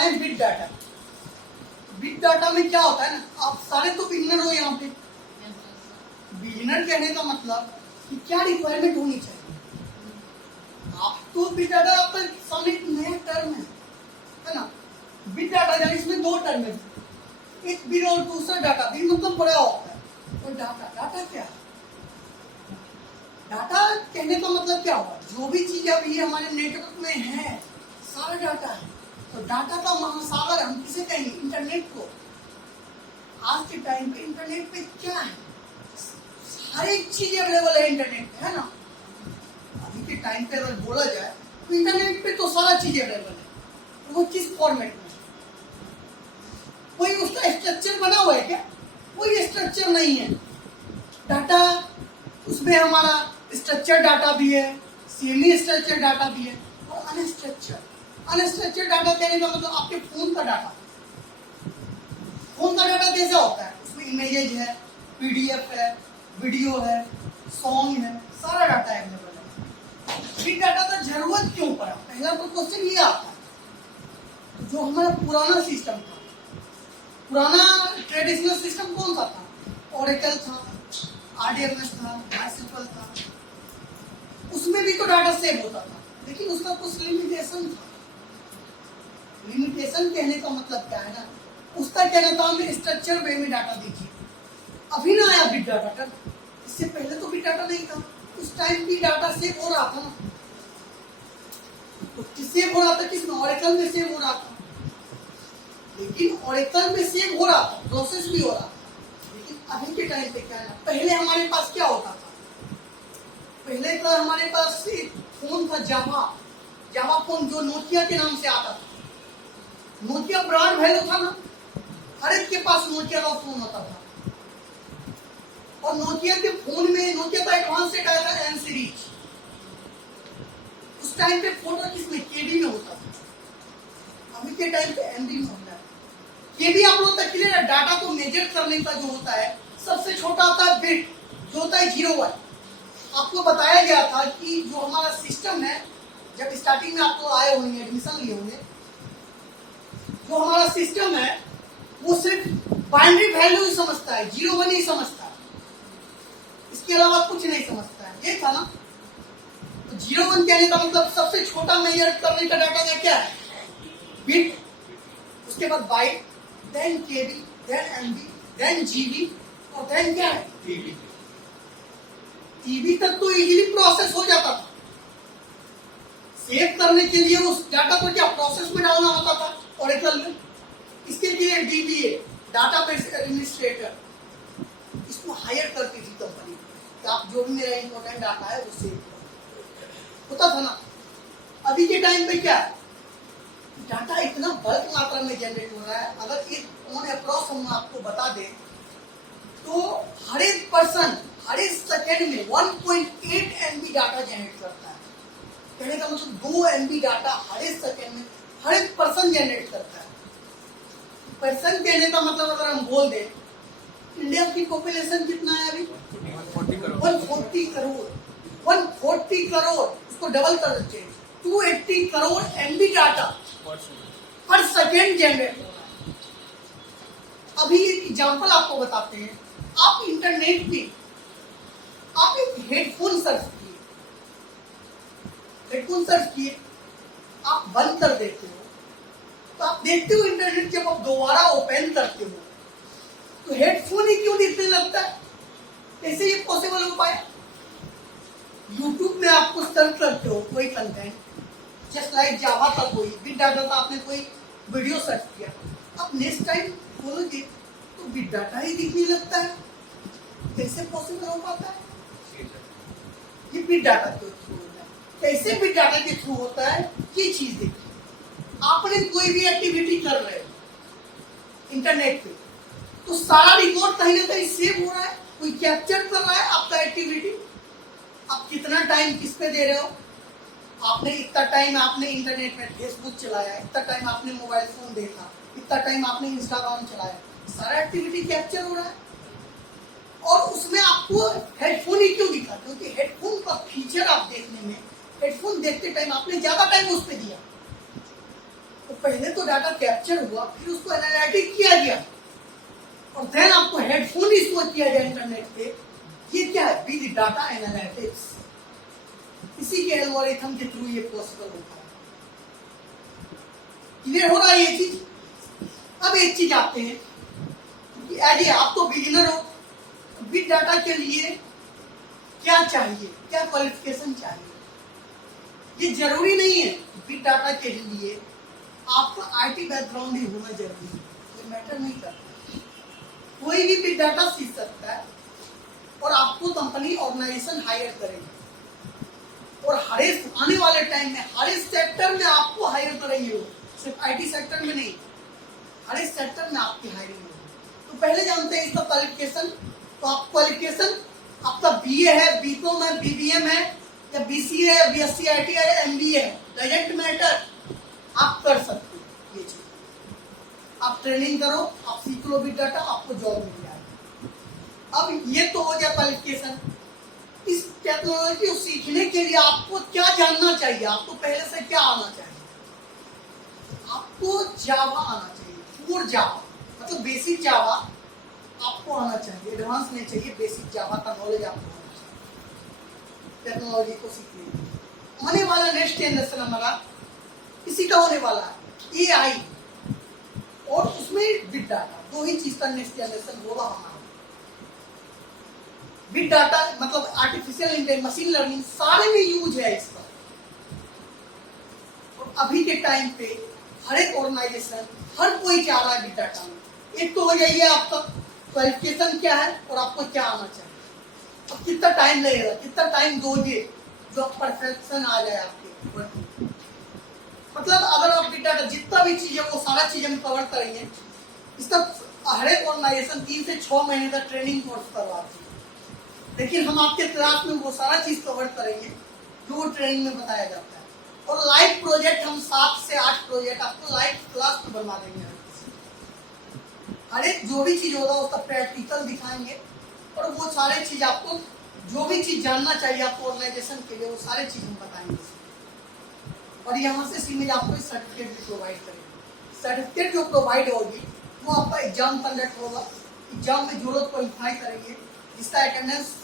वाले हैं big data. Big data में क्या होता है ना, आप सारे तो बिगिनर हो यहाँ पे। बिगिनर कहने का मतलब कि क्या रिक्वायरमेंट होनी चाहिए। आप तो बिग डाटा आपका सामने एक नया टर्म है ना। बिग डाटा यानी इसमें दो टर्म है, एक बिग और दूसरा डाटा। बिग मतलब बड़ा होता है और डाटा क्या है? डाटा कहने का मतलब क्या हुआ, जो भी चीज अभी हमारे नेटवर्क में है सारा डाटा है। तो डाटा का महासागर हम किसे कहेंगे? इंटरनेट को। आज के टाइम पे इंटरनेट पे क्या है? हर एक चीज अवेलेबल है इंटरनेट पे, है ना। अभी के टाइम पे अगर बोला जाए तो इंटरनेट पे तो सारा चीज अवेलेबल है। तो वो किस फॉर्मेट में? कोई उसका स्ट्रक्चर बना हुआ है क्या? कोई स्ट्रक्चर नहीं है। डाटा उसमें हमारा स्ट्रक्चर डाटा भी है, सेमी स्ट्रक्चर डाटा भी है और अनस्ट्रक्चर डाटा कहने का मतलब आपके फोन का डाटा। फोन का डाटा कैसा होता है? उसमें इमेजेज है, पीडीएफ है, वीडियो है, सॉन्ग है, सारा डाटा अवेलेबल है। बिग डाटा का जरूरत क्यों पड़ा? पहला तो क्वेश्चन ये आता है। जो हमारा पुराना सिस्टम था, पुराना ट्रेडिशनल सिस्टम कौन सा था? ओरेकल था, RDMS था, MySQL था। उसमें भी तो डाटा सेव होता था, लेकिन उसका कुछ लिमिटेशन था। लिमिटेशन कहने का मतलब क्या है ना, उसका कहना था हमें स्ट्रक्चर वे में डाटा दीजिए। अभी ना आया बिग डाटा, इससे पहले तो बिग डाटा नहीं था। उस टाइम भी डाटा सेव हो रहा था ना, तो सेव हो रहा था किसमें? ओरेकल में सेव हो रहा था। लेकिन ओरेकल में सेव हो रहा था, प्रोसेस भी हो रहा था। लेकिन अभी के टाइम पे क्या है ना, पहले हमारे पास क्या होता था? पहले तो हमारे पास एक फोन था, जावा फोन, जो नोकिया के नाम से आता था। नोकिया ब्रांड वैल्यू था ना, हर एक के पास नोकिया का फोन होता था। और नोकिया के फोन में नोकिया का एडवांस सेट आया था एन सीरीज। उस टाइम पे फोटो किसमें? केबी में होता था। अभी के टाइम पे एमबी में होता है। केबी आप लोग तक क्लियर है? डाटा को मेजर करने का जो होता है, सबसे छोटा होता है बिट, जो होता है 0-1। आपको बताया गया था कि जो हमारा सिस्टम है, जब स्टार्टिंग में आपको आए होंगे, एडमिशन लिए होंगे, जो हमारा सिस्टम है वो सिर्फ बाइनरी वैल्यू ही समझता है, 0-1 ही समझता है, इसके अलावा कुछ नहीं समझता है। ये था ना। तो 0-1 कहने का मतलब सबसे छोटा मेजर करने का डाटा का क्या है? बिट, उसके बाद बाइट, देन केबी, देन एमबी, देन जीबी और देन क्या है? टीबी तक तो इजीली प्रोसेस हो जाता था। सेव करने के लिए उस डाटा को क्या प्रोसेस में डालना होता था ओरेकल में। इसके लिए डीबीए, डाटाबेस एडमिनिस्ट्रेटर, इसको हायर करती थी कंपनी कि आप जो भी मेरा इंपॉर्टेंट डाटा है वो सेव होता था ना। अभी के टाइम पे क्या है? डाटा इतना बल्क मात्रा में जनरेट हो रहा है। अगर एक ऑन अप्रॉक्स हम आपको बता दें तो हर एक पर्सन हर एक सेकेंड में 1.8 MB डाटा जनरेट करता है। कहने का मतलब 2 MB डाटा हर एक सेकेंड में हर एक पर्सन जनरेट करता है। पर्सन कहने का मतलब अगर हम बोल दें, इंडिया की पॉपुलेशन कितना है अभी? 140 करोड़। 140 करोड़, उसको डबल कर देते 280 करोड़ MB डाटा हर सेकेंड जनरेट हो रहा है। अभी एक एग्जाम्पल आपको बताते हैं। आप इंटरनेट पे आप एक हेडफोन सर्च किए, आप बंद कर देते हो तो आप देखते हो इंटरनेट जब आप दोबारा ओपन करते हो तो हेडफोन ही क्यों दिखने लगता है? कैसे ये पॉसिबल हो पाया? यूट्यूब में आपको सर्च करते हो कोई कंटेंट, जस्ट लाइक जावा का कोई बिग डाटा का आपने कोई वीडियो सर्च किया, आप नेक्स्ट टाइम खोलोगे तो बिग डाटा ही दिखने लगता है। कैसे पॉसिबल हो पाता है? ये बिग डाटा के थ्रू होता है। कैसे बिग डाटा के थ्रू होता है? ये चीज देखिए, आपने कोई भी एक्टिविटी कर रहे हो इंटरनेट पे तो सारा रिकॉर्ड कहीं ना कहीं सेव हो रहा है, कोई कैप्चर कर रहा है आपका एक्टिविटी। आप कितना टाइम किस पे दे रहे हो? आपने इतना टाइम आपने इंटरनेट में फेसबुक चलाया, इतना टाइम आपने मोबाइल फोन देखा, इतना टाइम आपने इंस्टाग्राम चलाया, सारा एक्टिविटी कैप्चर हो रहा है। और उसमें आपको हेडफोन ही क्यों दिखा? क्योंकि हेडफोन का फीचर आप देखने में, हेडफोन देखते टाइम आपने ज्यादा टाइम उस पर दिया तो पहले तो डाटा कैप्चर हुआ, फिर उसको एनालिटिक किया गया और देन आपको हेडफोन इस्तेमाल किया गया इंटरनेट पे। ये क्या है? Big data analytics. इसी के एल्गोरिथम के थ्रू ये पॉसिबल होता है। क्लियर हो रहा है ये चीज? अब एक चीज आते हैं कि एज आप तो बिगिनर हो, बिग डाटा के लिए क्या चाहिए, क्या क्वालिफिकेशन चाहिए? ये जरूरी नहीं है बिग डाटा के लिए आपका आईटी बैकग्राउंड ही होना जरूरी है, ये मैटर नहीं करता। कोई भी बिग डाटा सीख सकता है और आपको कंपनी ऑर्गेनाइजेशन हायर करेगी और हर एक आने वाले टाइम में हर एक सेक्टर में आपको हायर करेंगे वो, सिर्फ आईटी सेक्टर में नहीं, हर एक सेक्टर में आपकी हायरिंग होगी। तो पहले जानते हैं इसका क्वालिफिकेशन। तो आप क्वालिफिकेशन आपका बीए है, बीकॉम है, बीबीएम है या बीसीए है, बीएससी आईटी है, एमबीए है, डजंट मैटर, आप कर सकते हो ये चीज। आप ट्रेनिंग करो, आप सीख लो बिग डाटा, आपको जॉब मिल जाएगी। अब ये तो हो गया क्वालिफिकेशन। इस टेक्नोलॉजी को सीखने के लिए आपको क्या जानना चाहिए? आपको पहले से क्या आना चाहिए? आपको जावा आना चाहिए, पूर्ण जावा, मतलब बेसिक जावा आपको आना चाहिए, एडवांस नहीं चाहिए, बेसिक जावा का नॉलेज आपको होना चाहिए टेक्नोलॉजी को सीखने के लिए। आने वाला नेक्स्ट जनरेशन हमारा इसी का होने वाला है, एआई और उसमें बिग डाटा, दो ही चीज का नेक्स्ट जनरेशन होगा हमारा। बिग डाटा मतलब आर्टिफिशियल इंटेलिजेंस, मशीन लर्निंग, सारे में यूज है इसका। और अभी के टाइम पे हर एक ऑर्गेनाइजेशन, हर कोई चाह रहा है बिग डाटा में। एक तो हो जाइए आपका क्वालिफिकेशन क्या है और आपको क्या आना चाहिए। अब कितना टाइम लगेगा, कितना टाइम दोगे जो परफेक्शन आ जाए आपके। मतलब अगर आप बिग डाटा जितना भी चीज है वो सारा चीज हम कवर करेंगे। इसका हर एक ऑर्गेनाइजेशन 3 से 6 महीने का ट्रेनिंग कोर्स करवाती है, लेकिन हम आपके क्लास में वो सारा चीज कवर करेंगे जो वो ट्रेनिंग में बताया जाता है। और लाइव प्रोजेक्ट हम 7 से 8 प्रोजेक्ट आपको लाइव क्लास में बनवा देंगे। हर एक जो भी चीज होगा उसका प्रैक्टिकल दिखाएंगे और वो सारे चीज आपको जो भी चीज जानना चाहिए आपको ऑर्गेनाइजेशन के लिए वो सारे चीज हम बताएंगे। और यहाँ से सीमेज आपको सर्टिफिकेट भी प्रोवाइड करेंगे। सर्टिफिकेट जो प्रोवाइड होगी वो आपका एग्जाम कंडक्ट होगा, एग्जाम में जो लोग क्वालिफाई करेंगे जिसका अटेंडेंस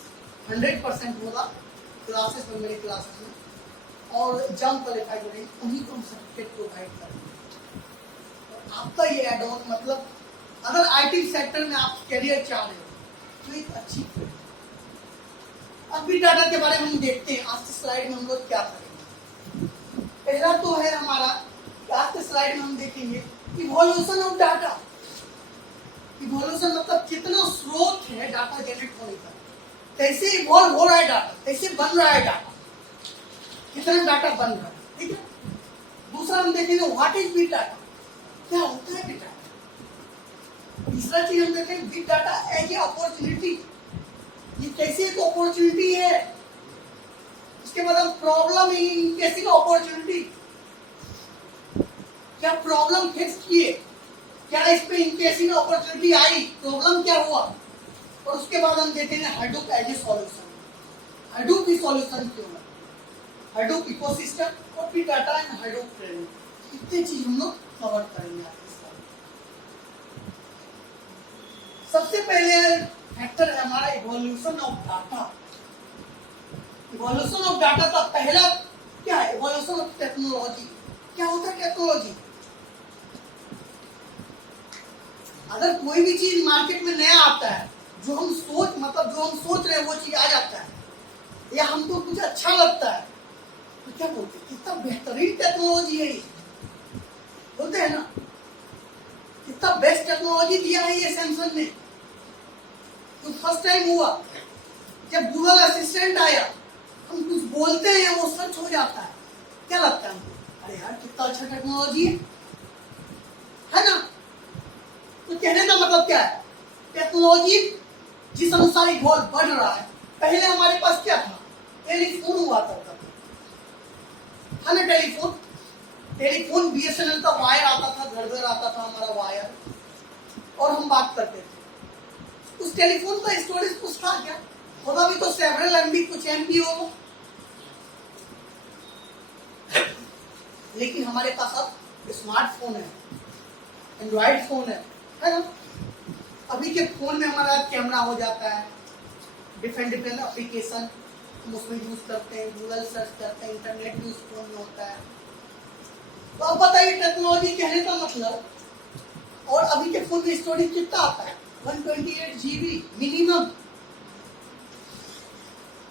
100% होगा क्लासेस में, मेरे क्लासेस में, और एग्जाम क्वालिफाई करेंगे उन्हीं को हम सर्टिफिकेट प्रोवाइड करेंगे। आपका ये एड ऑन मतलब अगर आईटी सेक्टर में आप करियर चाह रहे हो तो एक अच्छी फील्ड। अब बिग डाटा के बारे में हम देखते हैं आज की स्लाइड में हम लोग क्या करेंगे। पहला तो है हमारा, आज के स्लाइड में हम देखेंगे इवोल्यूशन ऑफ डाटा। इवोल्यूशन मतलब कितना स्रोत है डाटा जनरेट होने का, कैसे इवॉल्व हो रहा है डाटा, कैसे बन रहा है डाटा, कितना डाटा बन रहा है, ठीक है। दूसरा हम देखेंगे व्हाट इज बिग डाटा, क्या होता है बिग डाटा। तीसरा चीज हम देखेंगे big data as a opportunity, ये कैसे एक अपॉर्चुनिटी है। उसके बाद हम प्रॉब्लम इन केसिंग अपॉर्चुनिटी, क्या प्रॉब्लम फेस किए, क्या इस पे इन केसिंग अपॉर्चुनिटी आई, प्रॉब्लम क्या हुआ। और उसके बाद हम देखेंगे Hadoop as a solution. Hadoop की सॉल्यूशन क्यों है, हडूप इकोसिस्टम और big data and Hadoop training, इतने चीज हम लोग कवर करेंगे। सबसे पहले फैक्टर है हमारा evolution of data. Evolution of data का पहला क्या है, इवोल्यूशन ऑफ टेक्नोलॉजी। क्या होता है टेक्नोलॉजी? अगर कोई भी चीज मार्केट में नया आता है, जो हम सोच रहे हैं वो चीज आ जाता है या हमको कुछ अच्छा लगता है तो क्या बोलते हैं, कितना बेहतरीन टेक्नोलॉजी है ये, बोलते हैं ना, कितना बेस्ट टेक्नोलॉजी दिया है ये सैमसंग ने। तो फर्स्ट टाइम हुआ जब गूगल असिस्टेंट आया, हम कुछ बोलते हैं वो सच हो जाता है, क्या लगता है, अरे यार कितना अच्छा टेक्नोलॉजी है ना। तो कहने का मतलब क्या है, टेक्नोलॉजी जिस अनुसार इवॉल्व बढ़ रहा है। पहले हमारे पास क्या था, टेलीफोन हुआ करता था ना, टेलीफोन बीएसएनएल का वायर आता था, घर घर आता था हमारा वायर, और हम बात करते थे। उस टेलीफोन का स्टोरेज कुछ था क्या, होगा भी तो सेवरल एमबी, कुछ एमबी होगा। लेकिन हमारे पास अब स्मार्टफोन है, एंड्रॉइड फोन है ना। अभी के फोन में हमारा कैमरा हो जाता है, डिफरेंट एप्लीकेशन हम उसमें यूज करते हैं, गूगल सर्च करते हैं, इंटरनेट यूज फोन में होता है। तो अब बताइए टेक्नोलॉजी कहने का मतलब। और अभी के फोन में स्टोरेज कितना आता है? 128 GB मिनिमम।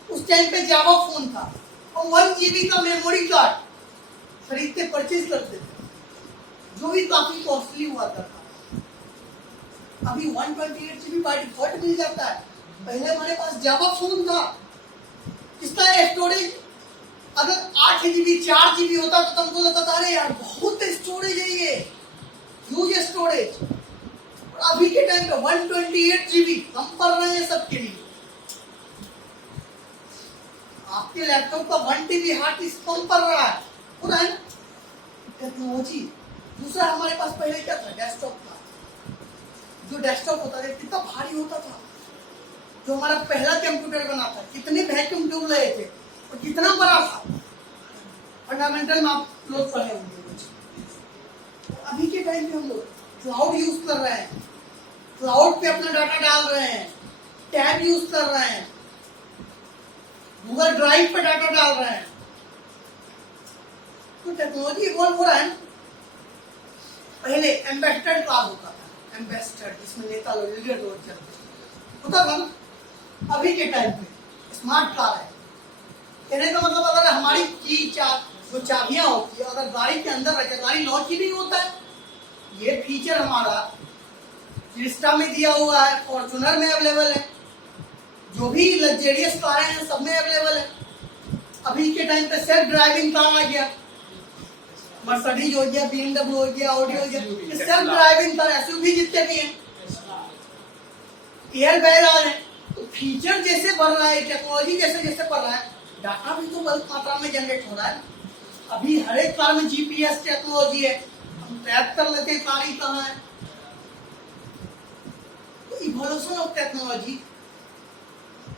उस टाइम पे जावा फोन था और 1 GB का मेमोरी कार्ड खरीदते परचेज करते थे, जो भी काफी कॉस्टली हुआ करता था। अभी 128 GB बाय डिफॉल्ट मिल जाता है। पहले हमारे पास जावा फोन था, किसका है स्टोरेज? अगर 8 GB 4 GB होता तो तुमको लगता था अरे यार बहुत स्टोरेज है, ये ह्यूज स्टोरेज। और अभी के टाइम पे 128 GB कम पड़ रहे हैं सबके लिए। आपके लैपटॉप का 1 TB हार्ड डिस्क कम पड़ रहा है, पूरा है ना टेक्नोलॉजी। दूसरा हमारे पास पहले क्या था? डेस्कटॉप था। जो डेस्कटॉप होता था कितना भारी होता था। जो हमारा पहला कंप्यूटर बना था, कितने वैक्यूम ट्यूब लगे थे और कितना बड़ा था। फंडामेंटल में आप लोग पढ़े होंगे। अभी के टाइम पे हम लोग क्लाउड यूज कर रहे हैं, क्लाउड पे अपना डाटा डाल रहे हैं, टैब यूज कर रहे हैं, गूगल ड्राइव पे डाटा डाल रहे हैं। तो टेक्नोलॉजी इवॉल्व हो रहा है। पहले एम्बेस्डर कार्ड होता था, एम्बेस्डर जिसमें नेता लोग लीडर लोग चलते होता था ना। अभी के टाइम पे स्मार्ट कार है। कहने का मतलब अगर हमारी की जो चाबियां होती है अगर गाड़ी के अंदर रखे, गाड़ी लॉक ही नहीं होता है। ये फीचर हमारा क्रिस्टा में दिया हुआ है, फॉर्च्यूनर में अवेलेबल है, जो भी लग्जरियस कारें हैं सब में अवेलेबल है। अभी के टाइम पे सेल्फ ड्राइविंग कार आ गया, मर्सिडीज हो गया, BMW हो गया, ऑडी हो गया, सेल्फ ड्राइविंग कार, एसयूवी जितने भी हैं, एयर बैग आ रहे हैं। तो फीचर जैसे बढ़ रहा है, टेक्नोलॉजी जैसे जैसे बढ़ रहा है, डाटा भी तो बल्क मात्रा में जनरेट हो रहा है। अभी हर एक कार में GPS टेक्नोलॉजी है, हम ट्रैक कर लेते हैं कार ही कहाँ है। तो इवोल्यूशन ऑफ टेक्नोलॉजी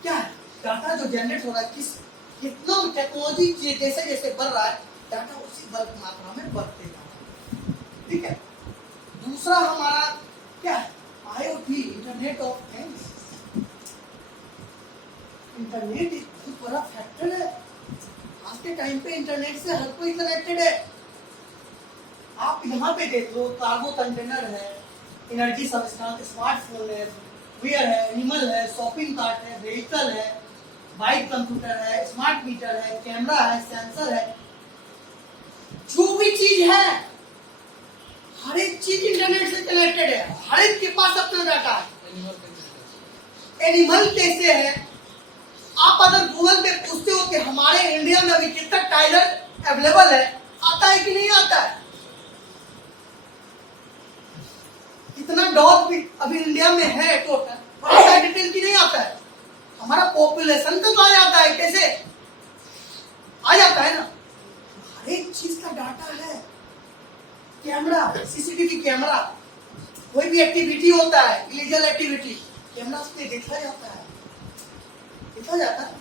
क्या है? डाटा जो जनरेट हो रहा है, कितना टेक्नोलॉजी जैसे जैसे बढ़ रहा है, डाटा उसी बल्क मात्रा में बढ़ते जा रहा है। ठीक है। दूसरा हमारा क्या है? IoT, internet of things. Internet एक बहुत बड़ा फैक्टर है। आज के टाइम पे इंटरनेट से हर कोई कनेक्टेड है। आप यहाँ पे देख लो, कार्गो कंटेनर है, एनर्जी सबस्टेंस, स्मार्टफोन है, वेयर है, एनिमल है, शॉपिंग कार्ट है, व्हीकल है, बाइक, कंप्यूटर है, स्मार्ट मीटर है, कैमरा है, सेंसर है। जो भी चीज है, हर एक चीज इंटरनेट से कनेक्टेड है। हर एक के पास अपना डाटा है। एनिमल कैसे है? आप अगर गूगल पे पूछते हो कि हमारे इंडिया में अभी कितना टाइगर अवेलेबल है, आता है कि नहीं आता है? कितना डॉग भी अभी इंडिया में है टोटल, आता है डिटेल की नहीं आता है? हमारा पॉपुलेशन तो आ जाता है, कैसे आ जाता है ना। हर एक चीज का डाटा है। कैमरा, CCTV कैमरा, कोई भी एक्टिविटी होता है, इलीगल एक्टिविटी, कैमरा पे देखा जाता है, देखा जाता है।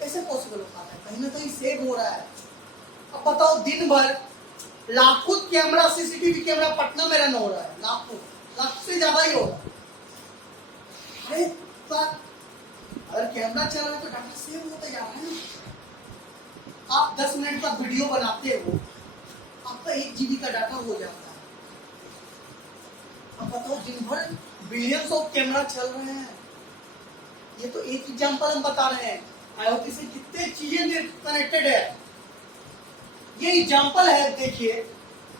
कैसे पॉसिबल हो पाता है? कहीं ना कहीं सेव हो रहा है। अब बताओ, दिन भर लाखों कैमरा, CCTV कैमरा पटना में रन हो रहा है, लाखों, लाख से ज्यादा ही होगा। अरे अगर कैमरा चल रहा है तो डाटा सेव होता जा रहा है ना। आप 10 मिनट का वीडियो बनाते हो, आपका 1 GB का डाटा हो जाता है। अब बताओ, दिन भर बिलियंस ऑफ कैमरा चल रहे हैं। ये तो एक एग्जांपल हम बता रहे हैं। IoT से कितने चीजें कनेक्टेड है। ये एग्जांपल है, देखिए,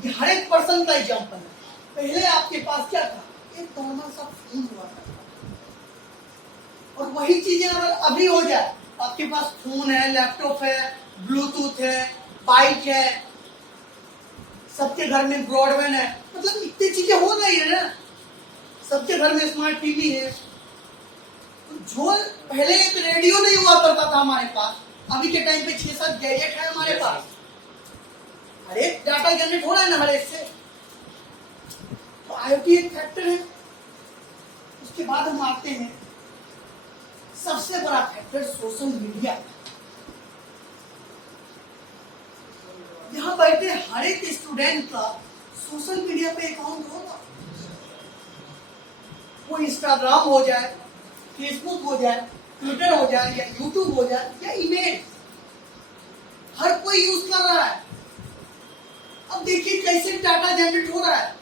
ये हर एक पर्सन का एग्जांपल है। पहले आपके पास क्या था? एक नॉर्मल सा फोन हुआ था, और वही चीजें अगर अभी हो जाए, आपके पास फोन है, लैपटॉप है, ब्लूटूथ है, बाइक है, सबके घर में ब्रॉडबैंड है, मतलब इतनी चीजें हो रही है ना। सबके घर में स्मार्ट टीवी है। जो पहले एक रेडियो नहीं हुआ करता था हमारे पास, अभी के टाइम पे 6-7 गैजेट है हमारे पास। हर एक डाटा जनरेट हो रहा है ना हर एक से। तो IoT एक फैक्टर है। उसके बाद हम आते हैं सबसे बड़ा फैक्टर, सोशल मीडिया। यहाँ बैठे हर एक स्टूडेंट का सोशल मीडिया पे अकाउंट होगा, वो इंस्टाग्राम हो जाए, फेसबुक हो जाए, ट्विटर हो जाए, या यूट्यूब हो जाए, या ईमेल, हर कोई यूज कर रहा है। अब देखिए कैसे डाटा जनरेट हो रहा है,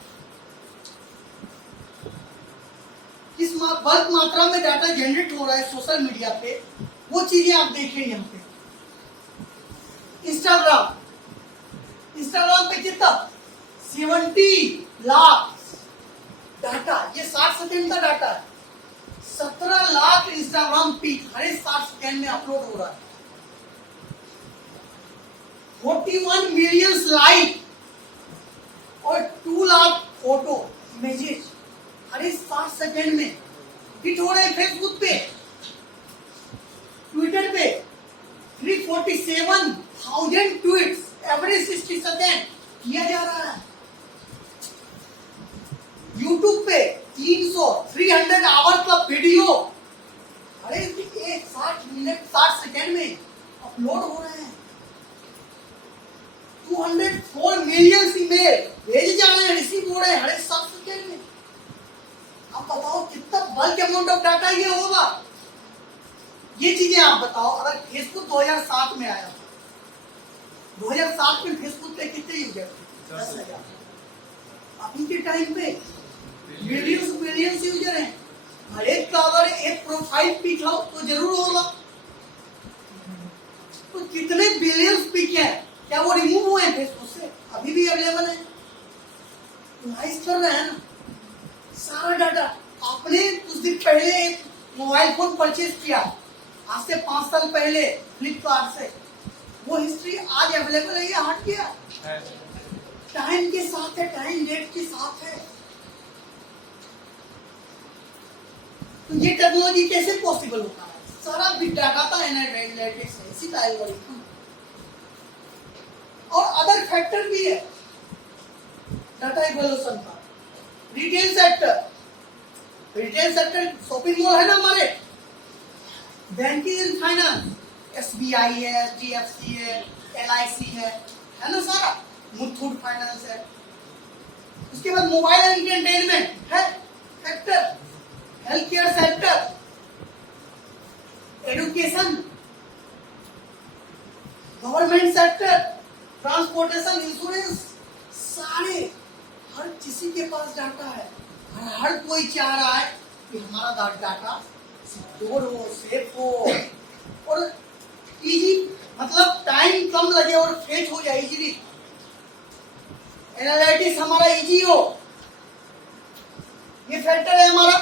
किस बल्क मात्रा में डाटा जनरेट हो रहा है सोशल मीडिया पे, वो चीजें आप देखें यहाँ पे। इंस्टाग्राम पे कितना 70 लाख डाटा, ये 60 सेकंड का डाटा है। 17 लाख इंस्टाग्राम पीक हर 60 सेकंड में अपलोड हो रहा है। 41 मिलियन लाइक और 2 लाख फोटो इमेजेस हर 60 सेकंड में हिट हो रहे हैं। फेसबुक पे, ट्विटर पे 347,000 ट्वीट्स एवरेज 60 सेकंड किया जा रहा है। यूट्यूब पे 300 आवर का वीडियो अरे 60 मिनट 60 सेकंड में अपलोड हो रहे हैं। 204 मिलियन ईमेल भेजे जा रहे हैं, रिसीव हो रहे हैं हर 60 सेकंड में। अब बताओ कितना बल्क अमाउंट ऑफ डाटा ये होगा। ये चीजें आप बताओ। अगर फेसबुक 2007 में आया, 2007 में फेसबुक पे कितने यूजर थे? 10,000। अभी के टाइम पे मिलियंस यूजर हैं। हर एक का अगर एक प्रोफाइल पिक हो तो जरूर होगा। तो कितने बिलियंस पिक है, क्या वो रिमूव हुए हैं फेसबुक से? अभी भी अवेलेबल है, लाइस कर रहे हैं ना सारा डाटा। आपने कुछ दिन पहले एक मोबाइल फोन परचेज किया, आज से 5 साल पहले फ्लिपकार्ट से, वो हिस्ट्री आज अवेलेबल है या हट गया? टाइम के साथ है, टाइम डेट के साथ है। तो ये टेक्नोलॉजी कैसे पॉसिबल होता है? सारा बिग डाटा का एनालिटिक्स है, इसी का एल्गोरिथम। और अदर फैक्टर भी है डाटा इवोल्यूशन का। रिटेल सेक्टर शॉपिंग मॉल है ना हमारे, बैंकिंग एंड फाइनेंस, SBI है, HDFC है, LIC है ना सारा, मुथूट फाइनेंस है। उसके बाद मोबाइल एंड एंटरटेनमेंट है sector, health care sector, education, government sector, transportation, insurance, सारे हर किसी के पास डाटा है। हर कोई चाह रहा है कि हमारा डाटा सिक्योर हो, सेफ हो और इजी, मतलब टाइम कम लगे और फेच हो जाए इजीली, एनालिटिक्स हमारा इजी हो। ये फैक्टर है हमारा